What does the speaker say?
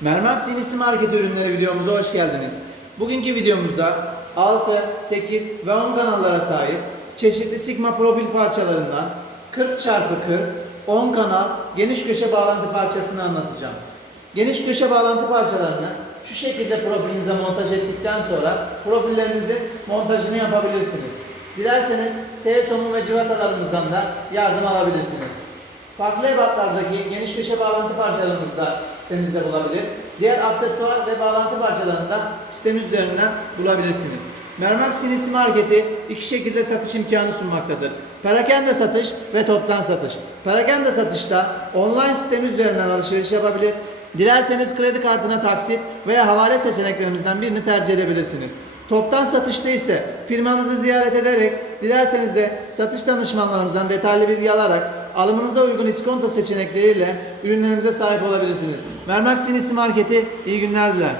Mermak Sinisi Market ürünleri videomuza hoş geldiniz. Bugünkü videomuzda 6, 8 ve 10 kanallara sahip çeşitli Sigma profil parçalarından 40 x 40 10 kanal geniş köşe bağlantı parçasını anlatacağım. Geniş köşe bağlantı parçalarını şu şekilde profilinize montaj ettikten sonra profillerinizin montajını yapabilirsiniz. Dilerseniz T-somun ve civatalarımızdan da yardım alabilirsiniz. Farklı ebatlardaki geniş köşe bağlantı parçalarımızı da sitemizde bulabilir. Diğer aksesuar ve bağlantı parçalarını da sitemiz üzerinden bulabilirsiniz. Mermak Sinisi Marketi iki şekilde satış imkanı sunmaktadır. Perakende satış ve toptan satış. Perakende satışta online sitemiz üzerinden alışveriş yapabilir. Dilerseniz kredi kartına taksit veya havale seçeneklerimizden birini tercih edebilirsiniz. Toptan satışta ise firmamızı ziyaret ederek dilerseniz de satış danışmanlarımızdan detaylı bilgi alarak alımınıza uygun iskonto seçenekleriyle ürünlerimize sahip olabilirsiniz. Mermak Sinisi Marketi iyi günler diler.